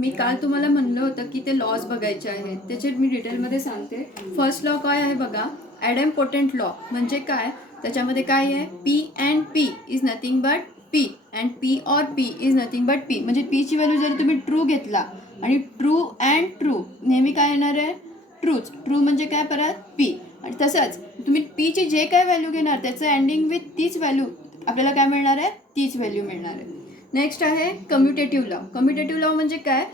मी काल तुम्हाला म्हणलं होतं की ते लॉज बघायचे आहेत, त्याचे मी डिटेलमध्ये सांगते. फर्स्ट लॉ काय आहे बघा, ॲडॅम्पोटेंट लॉ. म्हणजे काय, त्याच्यामध्ये काय आहे, P and P is nothing but P and P or P is nothing but P. म्हणजे पीची व्हॅल्यू जर तुम्ही ट्रू घेतला आणि ट्रू अँड ट्रू नेहमी काय येणार आहे, ट्रूच. ट्रू म्हणजे काय, परत पी. आणि तसंच तुम्ही पीची जे काय व्हॅल्यू घेणार त्याचं एंडिंग विथ तीच व्हॅल्यू आपल्याला काय मिळणार आहे, तीच व्हॅल्यू मिळणार आहे. नेक्स्ट आहे कम्युटेटिव्ह लॉ. कम्युटेटिव्ह लॉ म्हणजे काय,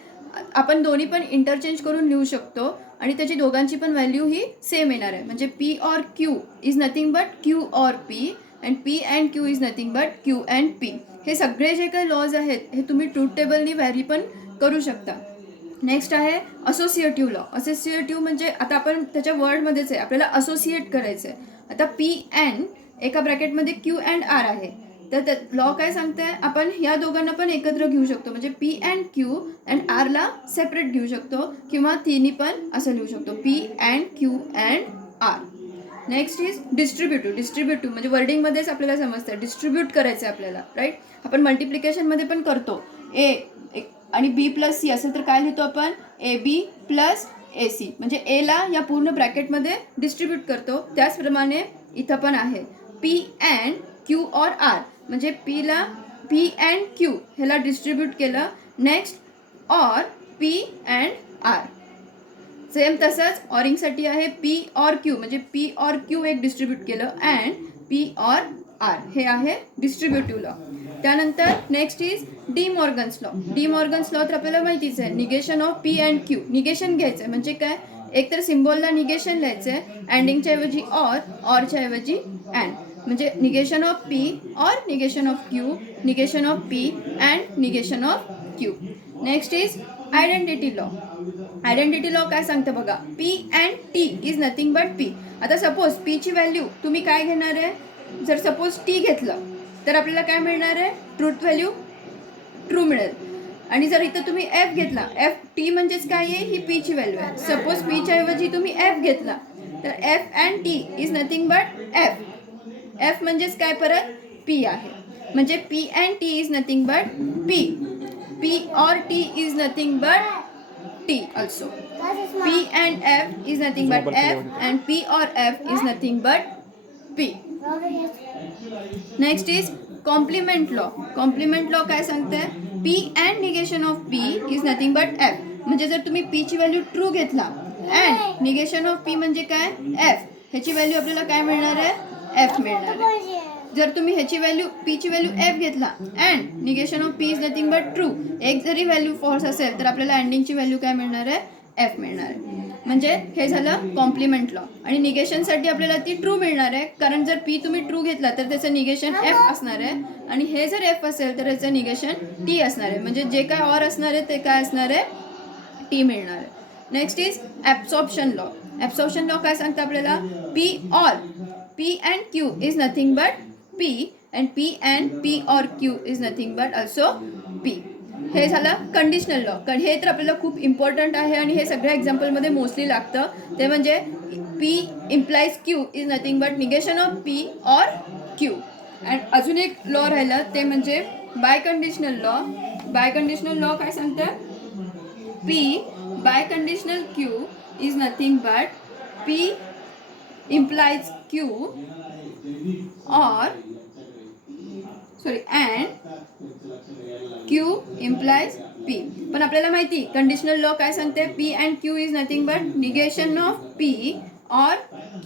आपण दोन्ही पण इंटरचेंज करून लिहू शकतो आणि त्याची दोघांची पण व्हॅल्यू ही सेम येणार आहे. म्हणजे P or Q is nothing but Q or P and P and Q is nothing but Q and P. हे सगळे जे काही लॉज आहेत हे तुम्ही ट्रूथ टेबलनी व्हॅरी पण करू शकता. नेक्स्ट आहे असोसिएटिव्ह लॉ. असोसिएटिव्ह म्हणजे आता आपण त्याच्या वर्डमध्येच आहे, आपल्याला असोसिएट करायचं आहे. आता पी अँड एका ब्रॅकेटमध्ये क्यू अँड आर आहे, तर लॉ काय सांगताय, आपण ह्या दोघांना पण एकत्र घेऊ शकतो. म्हणजे पी अँड क्यू अँड आरला सेपरेट घेऊ शकतो किंवा तिन्ही पण असं लिहू शकतो, P and Q and R. Next is distributive. Distributive म्हणजे वर्डिंगमध्येच आपल्याला समजतं, डिस्ट्रीब्यूट करायचं आहे आपल्याला, राईट. आपण मल्टिप्लिकेशनमध्ये पण करतो, ए आणि बी प्लस सी असेल तर काय लिहितो आपण, A B plus A C. म्हणजे एला या पूर्ण ब्रॅकेटमध्ये डिस्ट्रीब्यूट करतो. त्याचप्रमाणे इथं पण आहे, P and Q or R. म्हणजे पीला पी अँड क्यू ह्याला डिस्ट्रीब्यूट केलं. Next or P and R. Same तसंच ऑरिंगसाठी आहे, पी ऑर क्यू म्हणजे पी ऑर क्यू एक डिस्ट्रीब्यूट केलं अँड पी ऑर आर. हे आहे डिस्ट्रीब्युटिव्ह लॉ. त्यानंतर next is De Morgan's law. De Morgan's law तर आपल्याला माहितीच आहे, negation of P and Q. Negation घ्यायचं आहे म्हणजे काय, एकतर सिम्बॉलला निगेशन लिहायचं आहे, अँडिंगच्या ऐवजी ऑरच्या ऐवजी अँड. म्हणजे negation of P or negation of Q, negation of P and negation of Q. Next is identity law. Identity law काय सांगतं बघा, P and T is nothing but P. आता सपोज पीची व्हॅल्यू तुम्ही काय घेणार आहे, जर सपोज टी घेतलं तर आपल्याला काय मिळणार आहे, ट्रूथ व्हॅल्यू ट्रू मिळेल. आणि जर इथं तुम्ही एफ घेतला, एफ टी म्हणजेच काय आहे, ही पीची व्हॅल्यू आहे. सपोज पीच्या ऐवजी तुम्ही एफ घेतला तर F and T is nothing but F. F म्हणजेच काय, परत पी आहे. म्हणजे P and T is nothing but P. P or T is nothing but T also. P and F is nothing but F and P or F is nothing but P. Next is complement law. Complement law काय सांगते, P and negation of P is nothing but F. म्हणजे जर तुम्ही P ची value true घेतला and negation of P म्हणजे काय, F, ह्याची व्हॅल्यू आपल्याला काय मिळणार आहे, F मिळणार आहे. जर तुम्ही ह्याची व्हॅल्यू पीची व्हॅल्यू एफ घेतला and negation of P is nothing but true, एक जरी व्हॅल्यू फॉल्स असेल तर आपल्याला एंडिंगची व्हॅल्यू काय मिळणार आहे, एफ मिळणार आहे. म्हणजे हे झालं कॉम्प्लिमेंट लॉ. आणि निगेशनसाठी आपल्याला ती ट्रू मिळणार आहे, कारण जर पी तुम्ही ट्रू घेतला तर त्याचं निगेशन एफ असणार आहे आणि हे जर एफ असेल तर याचं निगेशन टी असणार आहे. म्हणजे जे काय ऑर असणार आहे ते काय असणार आहे, टी मिळणार आहे. Next is absorption law. Absorption law काय सांगतं आपल्याला, P or P and Q is nothing but P and P and P or Q is nothing but also P. हे झालं कंडिशनल लॉ. हे तर आपल्याला खूप इम्पॉर्टंट आहे आणि हे सगळ्या एक्झाम्पलमध्ये मोस्टली लागतं. ते म्हणजे P implies Q is nothing but negation of P or Q. And अजून एक लॉ राहिलं ते म्हणजे biconditional law. Biconditional law काय सांगतं, P biconditional Q is nothing but P implies Q or sorry and Q implies P. पण आपल्याला माहिती कंडिशनल लॉ काय सांगते, P and Q is nothing but negation of P or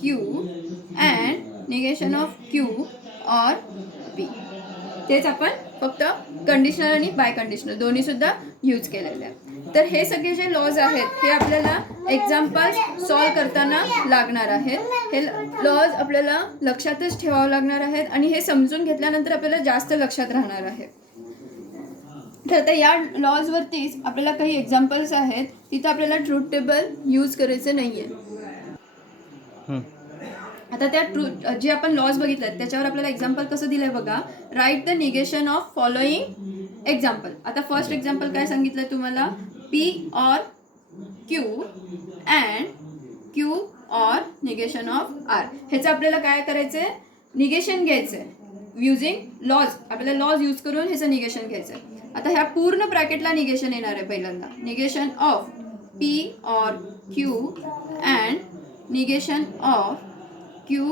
Q and negation of Q or P. तेच आपण फक्त conditional आणि by conditional दोन्ही सुद्धा यूज केलेले आहे. तर हे सगळे जे लॉज आहेत हे आपल्याला एक्झाम्पल्स सॉल्व करताना लागणार आहेत. हे लॉज आपल्याला लक्षातच ठेवावं लागणार आहेत आणि हे समजून घेतल्यानंतर आपल्याला जास्त लक्षात राहणार आहे. तर आता या लॉजवरतीच आपल्याला काही एक्झाम्पल्स आहेत, तिथं आपल्याला ट्रूथ टेबल यूज करायचं नाही आहे. आता त्या जे आपण लॉज बघितलेत त्याच्यावर आपल्याला एक्झाम्पल कसं दिलंय बघा, write the negation of following example. आता फर्स्ट एक्झाम्पल काय सांगितलंय तुम्हाला, P or Q and Q or negation of R. ह्याचं आपल्याला काय करायचंय, निगेशन घ्यायचंय युजिंग लॉज. आपल्याला लॉज यूज करून ह्याचं निगेशन घ्यायचंय. आता ह्या पूर्ण ब्रॅकेटला निगेशन येणार आहे पहिल्यांदा. Negation of P or Q and negation of Q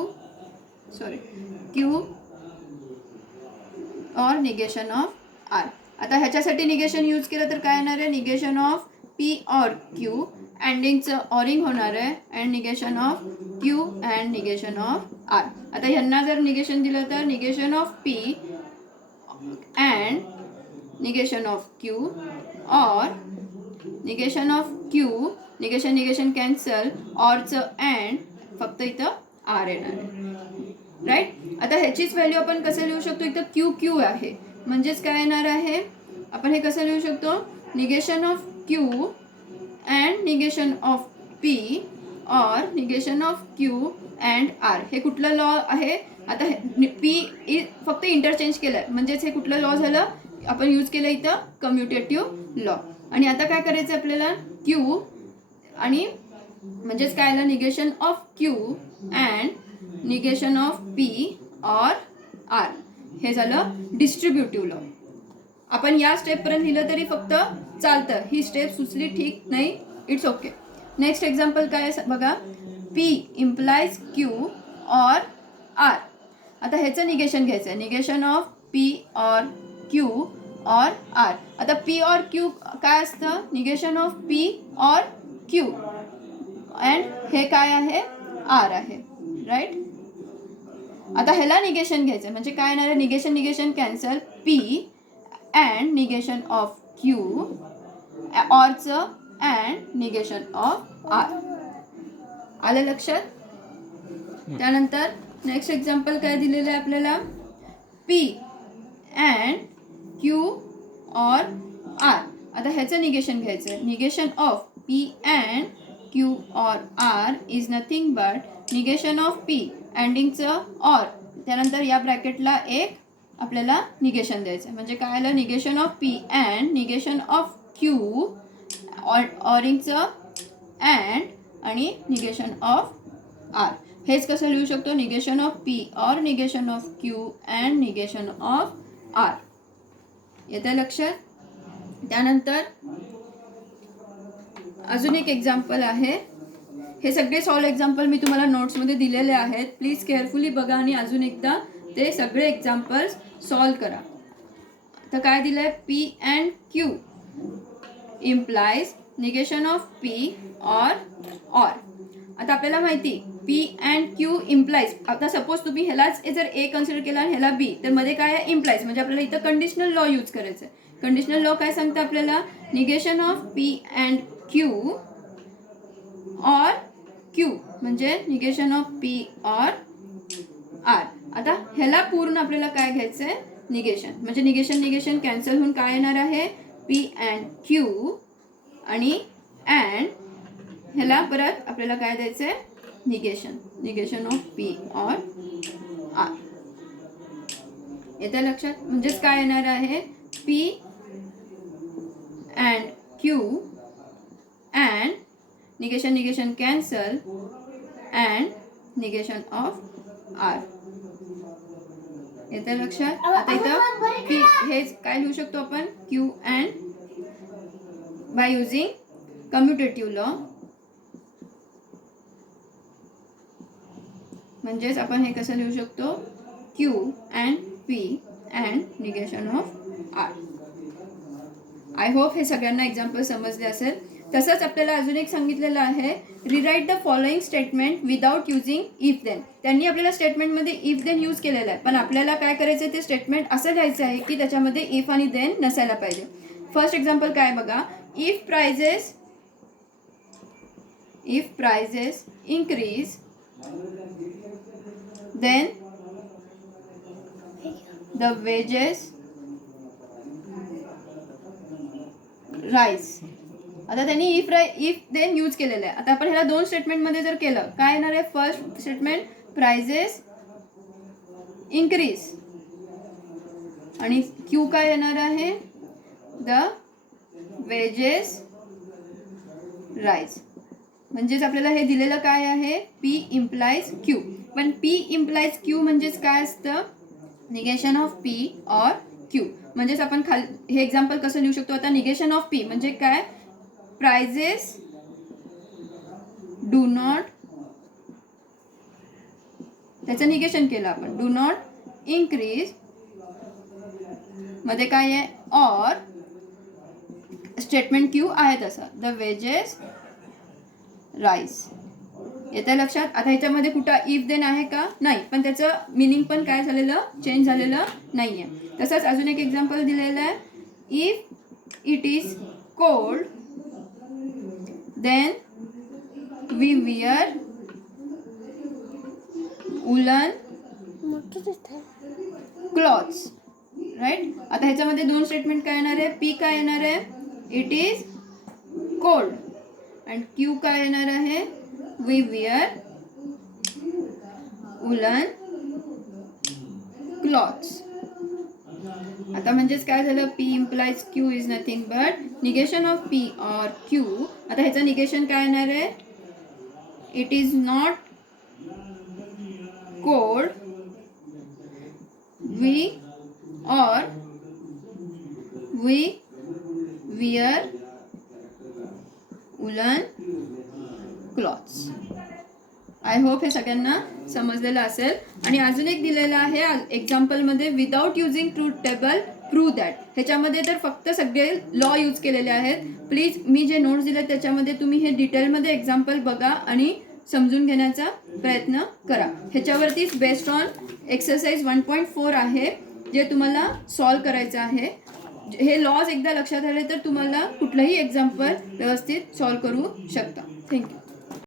or negation of R. आता ह्याच्यासाठी निगेशन यूज केलं तर काय येणार आहे? Negation of P or Q अँडिंगचं ऑरिंग होणार आहे and negation of Q and negation of R. आता ह्यांना जर निगेशन दिलं तर negation of P and negation of Q or negation of Q, negation cancel, ऑरचं अँड फक्त इथं R येणार आहे. राईट. आता ह्याचीच व्हॅल्यू आपण कसं लिहू शकतो? इथं Q आहे म्हणजेच काय येणार आहे? आपण हे कसं लिहू शकतो? Negation of Q and negation of P or negation of Q and R. हे कुठलं लॉ आहे? आता P फक्त इंटरचेंज केलं आहे म्हणजेच हे कुठलं लॉ झालं? आपण यूज केलं इथं कम्युटेटिव्ह लॉ. आणि आता काय करायचं आपल्याला? Q आणि म्हणजेच काय आलं? Negation of Q and negation of P और R. हे झालं डिस्ट्रीब्युटिव्ह लॉ. आपण या स्टेपपर्यंत लिहिलं तरी फक्त चालतं. ही स्टेप सुचली ठीक नाही, इट्स ओके. नेक्स्ट एक्झाम्पल काय आहे बघा. P implies Q or R. आता ह्याचं निगेशन घ्यायचं आहे. निगेशन ऑफ P और Q और R. आता P और Q काय असतं? निगेशन ऑफ P और Q अँड हे काय आहे? R आहे. राईट. आता ह्याला निगेशन घ्यायचं म्हणजे काय येणार आहे? Negation cancel, P and negation of Q ऑरचं अँड निगेशन ऑफ R. आलं लक्षात? त्यानंतर नेक्स्ट एक्झाम्पल काय दिलेलं आहे आपल्याला? P and Q or R. आता ह्याचं निगेशन घ्यायचं आहे. Negation of P and Q or R is nothing but negation of P अँडिंगचं ऑर, त्यानंतर या ब्रॅकेटला एक आपल्याला निगेशन द्यायचं म्हणजे काय आलं? Negation of P and negation of Q ऑरिंगचं अँड आणि निगेशन ऑफ R. हेच कसं लिहू शकतो? Negation of P or negation of Q and negation of R. येतं लक्षात? त्यानंतर अजून एक एक्झाम्पल आहे. हे सगळे सॉल्व एक्झाम्पल मी तुम्हाला नोट्समध्ये दिलेले आहेत. प्लीज केअरफुली बघा आणि अजून एकदा ते सगळे एक्झाम्पल्स सॉल्व करा. तर काय दिलं आहे? P and Q implies negation of P और ऑर. आता आपल्याला माहिती P अँड Q इम्प्लाइज. आता सपोज तुम्ही ह्यालाच जर A कन्सिडर केला आणि ह्याला B, तर मध्ये काय आहे? इम्प्लाइज. म्हणजे आपल्याला इथं कंडिशनल लॉ यूज करायचं आहे. कंडिशनल लॉ काय सांगतं आपल्याला? Negation of P and Q और Q म्हणजे निगेशन ऑफ P और R. आता ह्याला पूर्ण आपल्याला काय घ्यायचं आहे? निगेशन. म्हणजे निगेशन कॅन्सल होऊन काय येणार आहे? P अँड Q आणि अँड ह्याला परत आपल्याला काय द्यायचं आहे? निगेशन ऑफ P और R. येतं लक्षात? म्हणजेच काय येणार आहे? P and Q and negation cancel and negation of R. येतं लक्षात? आता इथं हेच काय लिहू शकतो आपण? Q and by using commutative law. म्हणजेच आपण हे कसं लिहू शकतो? Q and P and negation of R. I hope हे सगळ्यांना एक्झाम्पल समजले असेल. तसंच आपल्याला अजून एक सांगितलेलं आहे, rewrite the following statement without using if then. त्यांनी आपल्याला स्टेटमेंटमध्ये इफ देन यूज केलेलं आहे, पण आपल्याला काय करायचं आहे? ते स्टेटमेंट असं लिहायचं आहे की त्याच्यामध्ये इफ आणि देन नसायला पाहिजे. फर्स्ट एक्झाम्पल काय बघा. If prices increase then the wages rise. आता त्यांनी इफ देन यूज केलेलं आहे. आता आपण ह्याला दोन स्टेटमेंटमध्ये जर केलं, काय येणार आहे? फर्स्ट स्टेटमेंट प्राइजेस इन्क्रीज आणि क्यू काय येणार आहे? The wedges rise. म्हणजेच आपल्याला हे दिलेलं काय आहे? P implies Q. पण P इम्प्लाइज Q म्हणजेच काय असतं? निगेशन ऑफ P और क्यू. म्हणजेच आपण हे एक्झाम्पल कसं लिहू शकतो आता, निगेशन ऑफ पी म्हणजे काय, प्राइजेस डू नॉट, त्याचं निगेशन केलं आपण, डू नॉट इन्क्रीज मध्ये काय आहे, ऑर स्टेटमेंट क्यू आहे तसं, द वेजेस राईज. येत्या लक्षात. आता ह्याच्यामध्ये कुठं इफ देन आहे का, नाही, पण त्याचं मिनिंग पण काय झालेलं, चेंज झालेलं नाही आहे. तसंच अजून एक एक्झाम्पल दिलेलं आहे, if it is cold then we wear woollen clothes, right. आता ह्याच्यामध्ये दोन स्टेटमेंट काय येणार आहे, पी काय येणार आहे, it is cold, and Q काय येणार आहे, वी विअर वुलन क्लॉथ्स. आता म्हणजेच काय झालं, P implies Q is nothing but negation of P or Q. आता ह्याचं निगेशन काय येणार आहे, it is not cold we or we wear woollen clothes. I hope हे सगळ्यांना समजलेलं असेल. आणि अजून एक दिलेलं आहे एक्झाम्पलमध्ये, without using truth table prove that. ह्याच्यामध्ये तर फक्त सगळे लॉ यूज केलेले आहेत. प्लीज मी जे नोट्स दिले त्याच्यामध्ये तुम्ही हे डिटेलमध्ये एक्झाम्पल बघा आणि समजून घेण्याचा प्रयत्न करा. ह्याच्यावरतीच बेस्ड ऑन एक्सरसाइज 1.4 आहे जे तुम्हाला सॉल्व करायचं आहे. हे लॉज एकदा लक्षात आले तर तुम्हाला कुठलंही एक्झाम्पल व्यवस्थित सॉल्व करू शकता. थँक्यू.